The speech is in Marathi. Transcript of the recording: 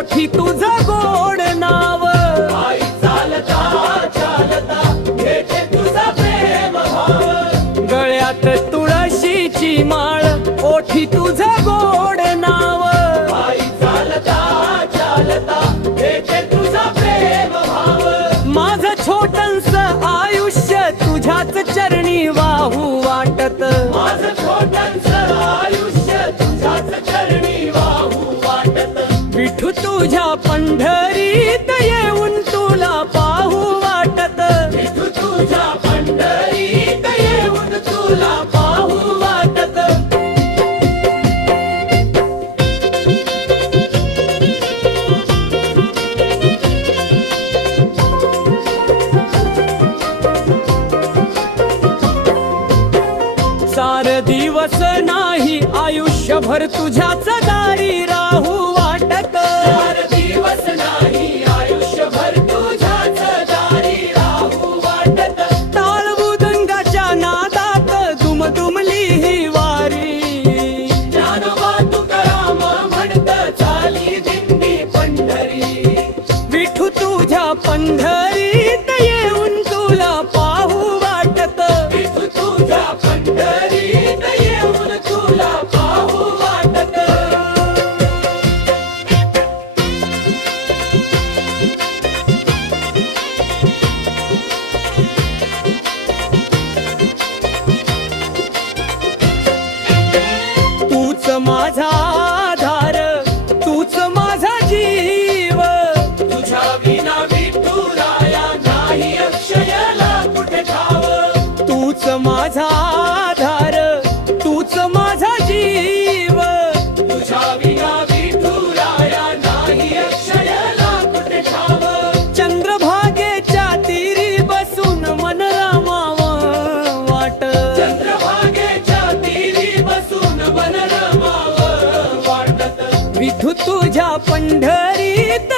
ओठी तुझं गोड नाव, आई चालता चालता भेटे तुझा प्रेम भाव, गळ्यात तुळशीची माळ, ओठी तुझं गोड नाव, आई चालता चालता भेटे तुझा प्रेम भाव, माझं छोटंस आयुष्य तुझ्याच चरणी वाहू वाटत, माझं छोटंसं आयुष्य तुझ्याच चरणी वाहू वाटत, विठू तुझ्या पंढरीत येऊन तुला पाहू वाटत, विठू तुझ्या पंढरीत येऊन तुला पाहू वाटत. सार दिवस नाही आयुष्यभर तुझ्याच दारी राहू वाटत, चार दिवस नाही आयुष्यभर तुझ्याच दारी राहू वाटत, टाळ मृदंगाच्या नादात दुमदुमली ही वारी, ज्ञानोबा तुकाराम म्हणत चाली दिंडी पंढरी, विठू तुझ्या पंढरीत येऊन तुला पाहू वाटत, विठू तुझ्या पंढरीत येऊन तुला पाहू वाटत. तूच माझा आधार, तूच माझा जीव, तुझ्या विना विठुराया नाही अक्षयला कुठे ठाव, तूच माझा आधार, तूच माझा जीव, तुझ्या विना विठुराया नाही अक्षयला कुठे ठाव, चंद्रभागेच्या तीरी बसून मन रमावं वाट, चंद्रभागेच्या तीरी बसून मन रमावं वाटत, विठू तुझ्या पंढरीत